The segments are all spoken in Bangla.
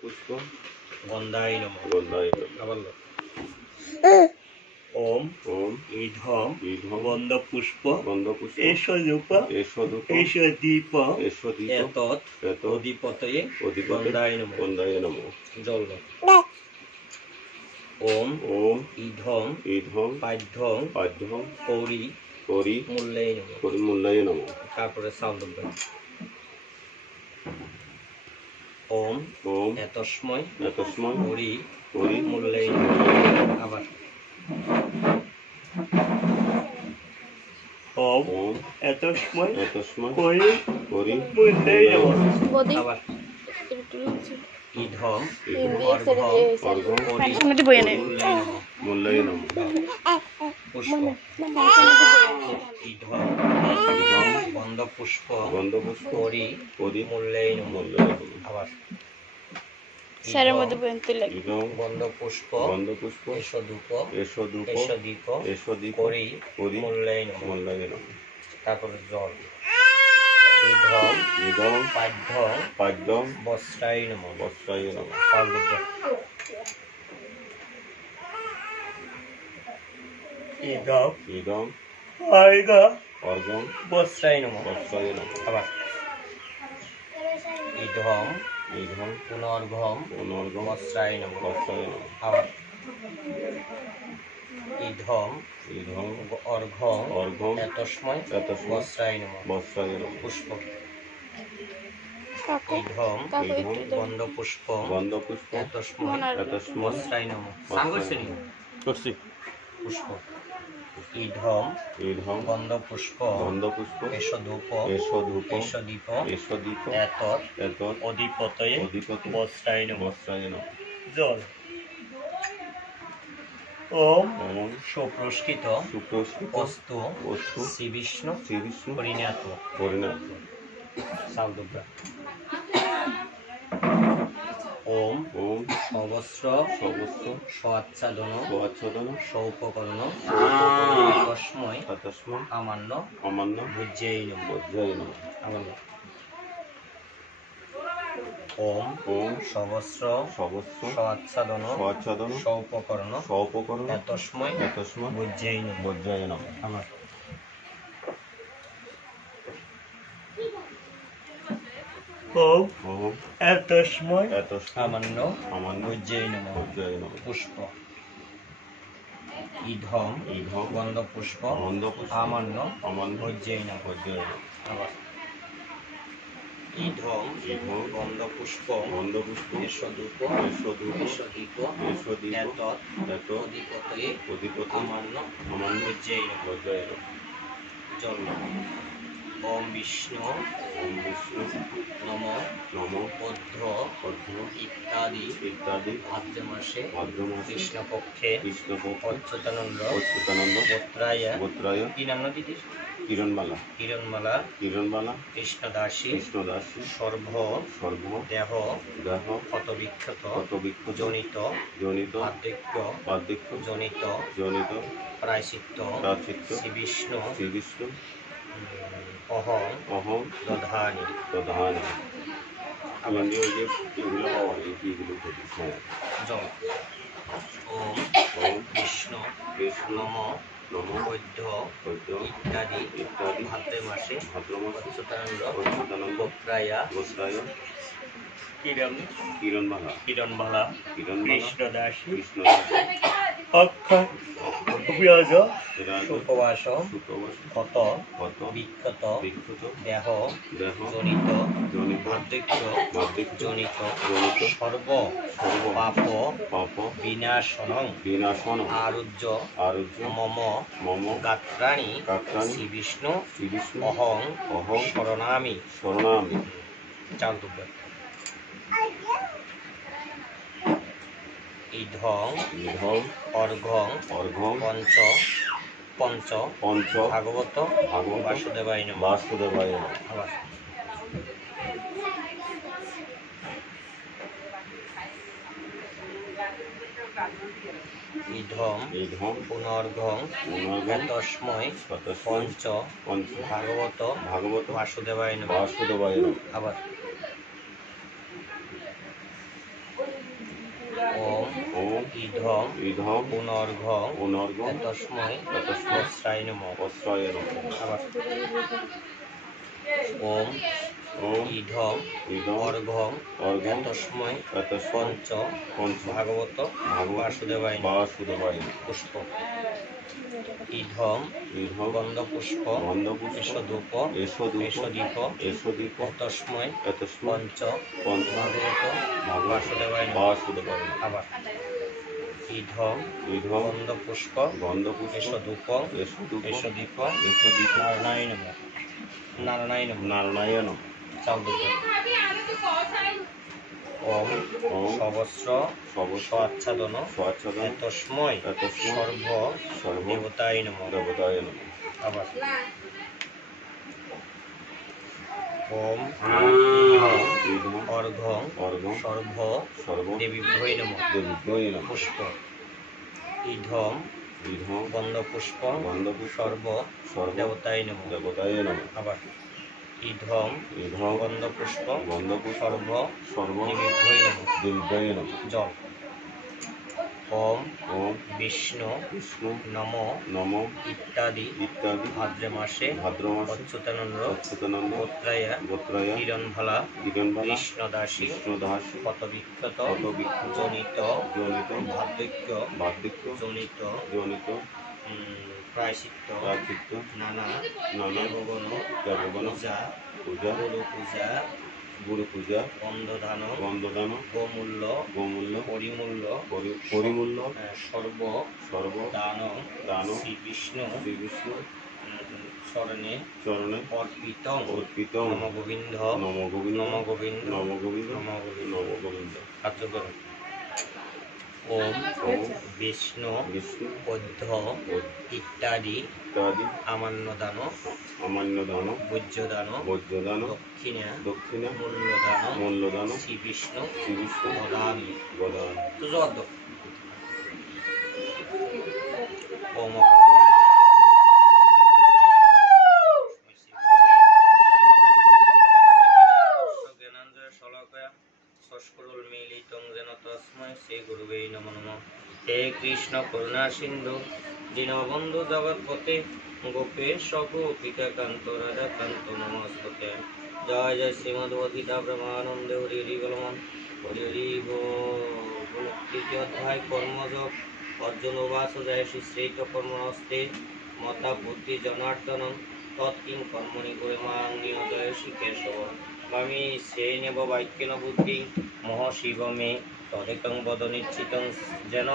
পুষ্প গন্ধায় নমঃ। গন্ধায় নমঃ। আবার বলো। ওম ওম ঈধম ঈধম গন্ধপুষ্প গন্ধপুষ্প এষধূপ এষধূপ এষদীপ এষদীপ এতৎ এতৎ অধিপতয়ে অধিপতয়ে গন্ধায় নমঃ। গন্ধায় নমঃ। জল ওম ওম ঈধম ঈধম পাঠ্যং পাঠ্যং কৌরি করি মূল্যায় নমঃ। পরিমূল্যায় নমঃ। তারপরে সাউন্ড হবে ওম ওম এতস্মৈ এতস্মৈ কৌরি করি মূল্যায় নমঃ। আবার ওম ওম এতস্মৈ এতস্মৈ কৌরি করি মূল্যায় নমঃ। বদি আবার ঈধম হিন্দি অর্ঘ্যং অর্ঘ্যং কৌরি সামনে বইয়ে নে মূল্যায় নমঃ। মূল্যায় নমঃ। পুষ্প ঈধম ঈধম গন্ধপুষ্প গন্ধপুষ্প কৌরি করি মূল্যায় নমঃ। মূল্যায় নমঃ। আবার স্যারের মধ্যে বইয়ে তুই লাগে ঈধম গন্ধপুষ্প গন্ধপুষ্প এষধূপ এষধূপ এষদীপ এষদীপ করি করি মূল্যায় নমঃ। মূল্যায় নমঃ। তারপরে জল ঈধম ঈধম পাঠ্যং পাদ্যং বস্ত্রায় নমঃ। বস্ত্রায় নমঃ। ঈধম ঈধম অর্ঘ্যং অর্ঘ্যং বস্ত্রায় নমঃ। বস্ত্রায় নমঃ। আবার ঈধম ঈধম পুনর্ঘম পুনর্ঘম বস্ত্রায় নমঃ। বস্ত্রায় নমঃ। আবার ঈধম ঈধম অর্ঘ্যং অর্ঘ্যং এতস্মৈ এতস্মৈ বস্ত্রায় নমঃ। বস্ত্রায় নমঃ। পুষ্প কাকু ঈধম কাকু ঈধম একটু দাও। গন্ধপুষ্প গন্ধপুষ্প এতস্মৈ মনার এতস্মৈ বস্ত্রায় নমঃ। সাংগঠনিক করছি। পুষ্প ঈধম ঈধম গন্ধপুষ্প গন্ধপুষ্প এষধূপ এষধূপ এষদীপ এষদীপ এতৎ এতৎ অধিপতয়ে অধিপতয়ে বস্ত্রায় নমঃ। বস্ত্রায় নমঃ। জল ওম ওম সুপ্রস্কৃত সুপ্রস্কৃত বস্তু বস্তু শ্রী বিষ্ণু শ্রী বিষ্ণু পরিণাত পরিণাত সাউদুব্রা ওম ওম সবস্র সবস্ত স্বাচ্ছাদন স্বাচ্ছাদন সৌপকরণ সৌপকরণ তস্মৈ তস্মৈ আমান্য অমান্য ভুজ্যেই নমঃ। বজ্রায় নমঃ। আবার ওম ওম সবস্র সবস্ত স্বাচ্ছাদন স্বাচ্ছাদন সৌপকরণ সৌপকরণ তস্মৈ তস্মৈ ভুজ্যেই নমঃ। বজ্রায় নমঃ। আবার ওম ওম এতস্মৈ এতস্মৈ আমান্য অমান্য ভুজ্যেই নমঃ। বজ্রায় নমঃ। পুষ্প ঈধম ঈধম গন্ধপুষ্প গন্ধপুষ্প আমান্য অমান্য ভুজ্যেই নমঃ। বজ্রায় নমঃ। আবার ঈধম ঈধম গন্ধপুষ্প গন্ধপুষ্প এষধূপ এষধূপ এষদীপ এষদীপ এতৎ এতৎ অধিপতয়ে অধিপতয়ে আমান্য অমান্য ভুজ্যেই নমঃ। বজ্রায় নমঃ। জল ওম বিষ্ণু ওম বিষ্ণু নম নম বৌদ্ধ অর্ঘ্য ইত্যাদি ইত্যাদি ভাদ্র মাসে ভাদ্র মাসে কৃষ্ণপক্ষে কৃষ্ণপক্ষ অচ্যুতানন্দ অচ্যুতানন্দ গোত্রায়া গোত্রায় কি নাম না দিদির কিরণমালা কিরণমালা কিরণমালা কৃষ্ণদাসী কৃষ্ণদাসী সর্ব সর্ব দেহ দেহ ক্ষতবিক্ষত ক্ষতবিক্ষত জনিত জনিত বার্ধক্য বার্ধক্য জনিত জনিত প্রায়শ্চিত্ত প্রাচিত্য শ্রী বিষ্ণু শ্রী বিষ্ণু অহং অহং দধানি প্রধান। আমি ওই যে এগুলো পাওয়া যায় এগুলো করি। হ্যাঁ। জল ওম ওম বিষ্ণু কৃষ্ণ নম নম বৈদ্য বৈদ্য ইত্যাদি ইত্যাদি ভাদ্র মাসে ভাদ্র মাসে অচ্যুতানন্দ অচ্যুতানন্দ গোত্রায়া গোত্রায় কিরণমালা কিরণমালা কৃষ্ণদাসী কৃষ্ণদাসী অক্ষয় বিরাজ বিরাজ সুপ্রবাস সুপ্রবাস ক্ষত ক্ষত বিক্ষত বিক্ষত দেহ দেহ জনিত জনিত বার্ধক্য বার্ধক্য জনিত জনিত সর্ব সর্ব পাপ পাপ বিনাশনং বিনাশন আরুজ্য আরুজ্য মম মম গাত্রাণি গাত্রাণি শ্রী বিষ্ণু শ্রী বিষ্ণু অহং অহং শরণামি শরণামি। চাল দুব্বা ঈধং ঈধম অর্ঘং অর্ঘ্যং পঞ্চ পঞ্চ পঞ্চ ভাগবত ভাগবত বাসুদেবায় নমঃ। বাসুদেবায় নমঃ। আবার ঈধম ঈধম পুনর্ঘং পুনর্ঘং তস্মৈ তস্মৈ পঞ্চ পঞ্চ ভাগবত ভাগবত বাসুদেবায় নমঃ। বাসুদেবায় নমঃ। আবার ওম ইধম ইধম পুনর্ঘং পুনর্গম তস্মৈ তস্মৈ অস্রায় নমঃ। অস্ত্রায় নমঃ। আবার ওম ওম ইধম ইদম অর্ঘং অর্ঘং তস্মৈ তস্মৈ পঞ্চ পঞ্চ ভাগবত বাসুদেবায় নমঃ। বাসুদেবায় নমঃ। পুষ্প ইধম ইধম গন্ধপুষ্প গন্ধপুষ্প এষধূপ এষধূপ এষদীপ এষদীপ তস্মৈ তস্মৈ পঞ্চ পঞ্চ ভাগবত ভাগবত বাসুদেবায় নমঃ। বাসুদেবায় নমঃ। আবার ইধম ইধম গন্ধপুষ্প গন্ধপুষ্প এষধূপ এষধূপ এষদীপ এষদীপ নারায়ণায় নমঃ। নারায়ণায় নমঃ। নারায়ণ চাল দুর্গ ওম ওম সবস্র সবস্ব আচ্ছাদন স্বাচ্ছাদন তস্মৈ তস্মৈ সর্ব সর্ব দেবতায় নমঃ। দেবতায় নমঃ। আবার ওম ইধম অর্ঘং অর্ঘং সর্ব সর্ব দেবীভ্যৈ নমঃ। দেবীভ্যৈ নমঃ। পুষ্প ইধম ইধম গন্ধপুষ্প গন্ধপুষ্প সর্ব সর্ব দেবতায় নমঃ। দেবতায় নমঃ। আবার ইধম ইধম গন্ধপুষ্প গন্ধপুষ্প সর্ব সর্ব দেবীভ্যৈ নমঃ। দেবীভ্যৈ নমঃ। জল ওম ওম বিষ্ণু বিষ্ণু নম নম ইত্যাদি ইত্যাদি ভাদ্রে মাসে ভাদ্র মাসে অচ্যুতানন্দ অচ্যুতানন্দ গোত্রায়া গোত্রায়া কিরণভালা কিরণবালা কৃষ্ণদাসী কৃষ্ণদাসী ক্ষতবিক্ষত ক্ষতবিক্ষত জনিত জনিত ভার্ধক্য বার্ধক্য জনিত জনিত প্রায়শ্চিত্ত প্রাচিত্য নানা নানা দেবগণ দেবগণ পূজা পূজা গুরু পূজা গুরু পূজা বন্ধদান বন্দদান গোমূল্য গোমূল্য পরিমূল্য পরিমূল্য সর্ব সর্ব দান দান শ্রীবিষ্ণু শ্রীবিষ্ণু চরণে চরণে অর্পিত অর্পিত নম গোবিন্দ নম গোবিন্দ নম গোবিন্দ নম গোবিন্দ নম গোবিন্দ নম গোবিন্দ। কার্য করুন। ওম ওম বিষ্ণু বিষ্ণু পদ্য ইত্যাদি ইত্যাদি আমান্যদান আমান্যদান বৈজ্যদান বৈদ্যদান দক্ষিণা দক্ষিণা মূল্যদান মূল্যদান শ্রীবিষ্ণু শ্রীবিষ্ণু বদামি। বদান। তো জবাব দাও। ওম হে কৃষ্ণ করুণা সিন্ধু দীনবন্ধু জগৎপতে গোপেশ গোপিকাকান্ত রাধাকান্ত নমস্তে। জয় জয় শ্রীমদ গীতা ব্রহ্মানন্দে হরি হরি বলমান হরি হরি বল। তৃতীয় অধ্যায় কর্মযোগ অর্জুন উবাচ জয় শ্রী শ্রেষ্ঠ কর্মণস্তে মতা বুদ্ধি জনার্দনম তৎকিং কর্মণি করে মাং নিয়তয় শিকেশব মামি শ্রেণেব বাক্যেন বুদ্ধি মহ শিব মে তদেকং বদ নিশ্চিতং যেন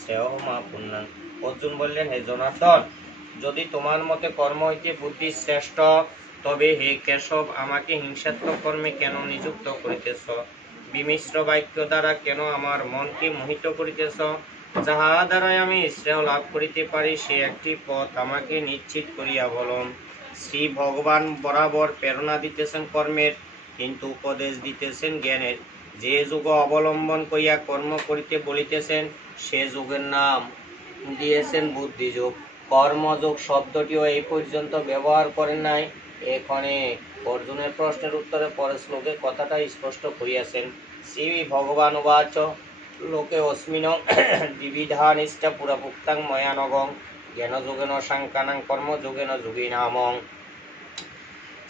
শ্রেয় মা পুণ্যান। অর্জুন বললেন, হে জনার্দন, যদি তোমার মতে কর্ম হইতে বুদ্ধি শ্রেষ্ঠ, তবে হে কেশব আমাকে হিংসাত্মক কর্মে কেন নিযুক্ত করিতেছ? বিমিশ্র বাক্য দ্বারা কেন আমার মনকে মোহিত করিতেছ? যাহা দ্বারা আমি শ্রেয় লাভ করিতে পারি সে একটি পথ আমাকে নিশ্চিত করিয়া বলুন। শ্রী ভগবান বরাবর প্রেরণা দিতেছেন কর্মের, কিন্তু উপদেশ দিতেছেন জ্ঞানের। যে যুগ অবলম্বন করিয়া কর্ম করিতে বলিতেছেন সে যুগের নাম দিয়েছেন বুদ্ধিযোগ। কর্মযোগ শব্দটিও এই পর্যন্ত ব্যবহার করেন নাই। এখানে অর্জুনের প্রশ্নের উত্তরে পরের শ্লোকে কথাটা স্পষ্ট করিয়াছেন। শ্রী ভগবান উবাচ লোকে অস্মিন দ্বিবিধা নিষ্ঠা পুরাপুক্তাং ময়া নগং জ্ঞান যোগেন সাংকানাং কর্ম যোগেন যোগিনামং।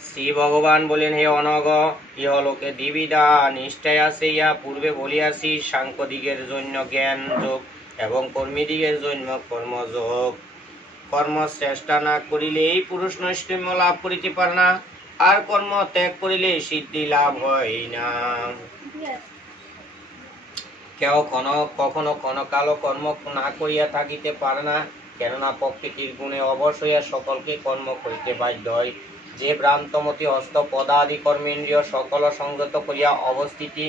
শ্রী ভগবান বলেন, হে অনগ, ইহলোকে দ্বিবিধা নিষ্ঠায় আছে, ইহা পূর্বে বলিয়াছি। সাংখ্যদিগের জন্য জ্ঞান যোগ এবং কর্মীদিগের জন্য কর্মযোগ। কর্ম চেষ্টা না করিলে এই পুরুষ নৈষ্কর্ম্য লাভ করিতে পারে না, আর কর্ম ত্যাগ করিলে সিদ্ধি লাভ হয় না। কেউ কখনো কালো কর্ম না করিয়া থাকিতে পারে না, কেননা প্রকৃতির গুণে অবশ হইয়া সকলকে কর্ম করিতে বাধ্য হয়। যে ভ্রান্তমতি হস্ত পদাদি কর্মেন্দ্রিয় সকল সংযত করিয়া অবস্থিতি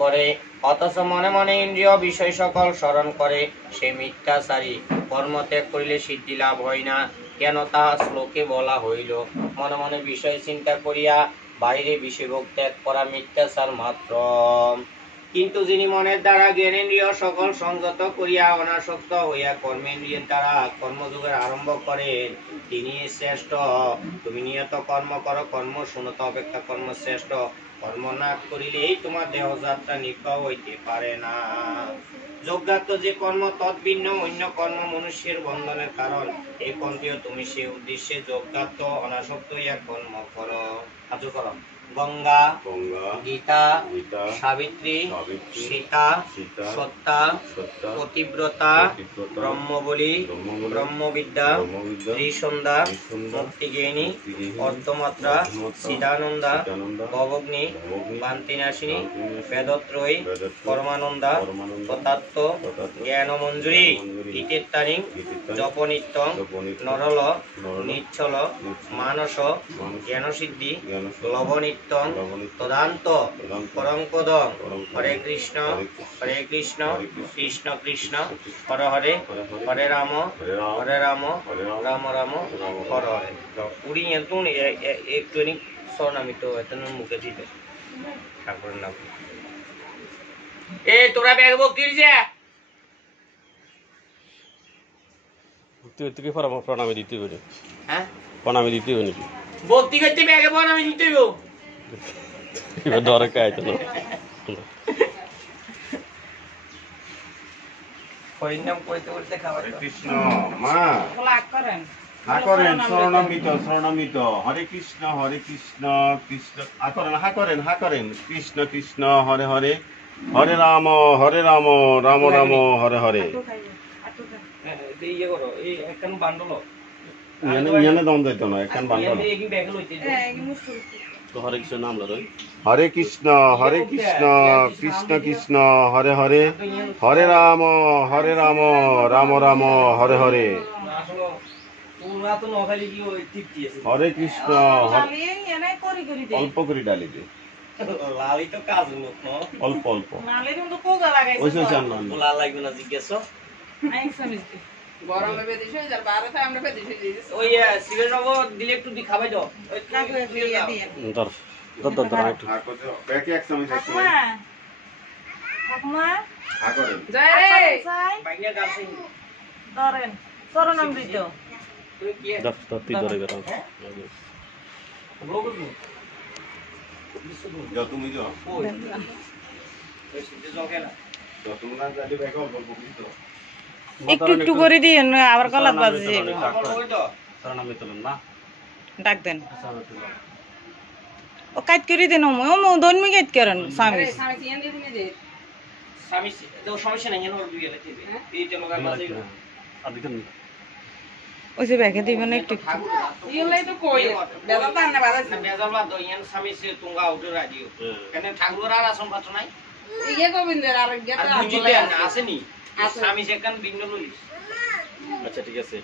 করে, অথচ মনে মনে ইন্দ্রিয় বিষয় সকল স্মরণ করে, সে মিথ্যাচারী। কর্ম ত্যাগ করিলে সিদ্ধি লাভ হয় না, কেন তাহা শ্লোকে বলা হইল। মনে মনে বিষয় চিন্তা করিয়া বাইরে বিষয়ভোগ ত্যাগ করা মিথ্যাচার মাত্র। কিন্তু যিনি মনের দ্বারা জ্ঞানেন্দ্রিয় সকল সংযত করিয়া অনাসক্ত হইয়া কর্মেন্দ্রিয়ের দ্বারা কর্মযোগের আরম্ভ করেন তিনি শ্রেষ্ঠ। তুমি নিয়ত কর্ম করো, কর্ম শুনত অপেক্ষা কর্ম শ্রেষ্ঠ। কর্ম না করিলেই তোমার দেহযাত্রা নির্বাহ হইতে পারে না। যজ্ঞাত্ম যে কর্ম তৎভিন্ন অন্য কর্ম মনুষ্যের বন্ধনের কারণ। এই কর্মটিও তুমি সে উদ্দেশ্যে যজ্ঞাত্ম অনাসক্ত হইয়া কর্ম করো। কাজু করো। গঙ্গা, গীতা, সাবিত্রী, সীতা, সত্তা, পতিব্রতা, ব্রহ্মবলী, ব্রহ্মবিদ্যা, ত্রিসন্ধ্যা, মুক্তিজ্ঞানী, অর্ধমাত্রা, সিদ্ধানন্দা, ভবগ্নি, বান্তিনাশিনী, বেদত্রয়ী, পরমানন্দা, তথাত্ম, জ্ঞানমঞ্জুরী, ইতিত্তানি, জপনিত্যং, নরল, নিচ্ছল, মানস, জ্ঞানসিদ্ধি, লবনিত্যং, তদান্ত, পরমপদং। হরে কৃষ্ণ কৃষ্ণ কৃষ্ণ হরে হরে, হরে রাম রাম রাম হরে হরে। উড়ি এতুন একটু স্বর্ণামিত এতন মুখে দিতে ঠাকুরের নাম। এ তোরা ব্যাগ ভক্তির যে তুই প্রণামী দিতে হবে। হ্যাঁ প্রণামী দিতে হবে নাকি? ভক্তি করতে ব্যাগে প্রণামী দিতে হইব। ডরে খাইতো না। হরিনাম কইতে কইতে খাবার। কৃষ্ণ মা শরণামিত হরে কৃষ্ণ কৃষ্ণ কৃষ্ণ কৃষ্ণ হরে হরে, হরে রাম রাম রাম হরে হরে। ইয়ে করো, এই একখান বান্ডল ইয়ানে দম যাইতো না, একখান বান্ডল। হরে কৃষ্ণ নাম লয়। হরে কৃষ্ণ কৃষ্ণ কৃষ্ণ হরে হরে, হরে রাম রাম রাম হরে হরে। হরে কৃষ্ণ অল্প করে ডালি দে, অল্প অল্প লাল লাগবে না জিজ্ঞেস। ওই সিগারেট নব দিলে একটু দি খাবাই দাও। একটু একটু করে দিন, আবার গলা বাজে ডাক দেন। ও কাজ করে দেন, ও দৈনমি কাজ করেন স্বামী। সমস্যা নাই, ওই যে ব্যাগে দিবেন একটু। ঠাকুর আর আসন পাত্র নাই আসেনি। আচ্ছা ঠিক আছে।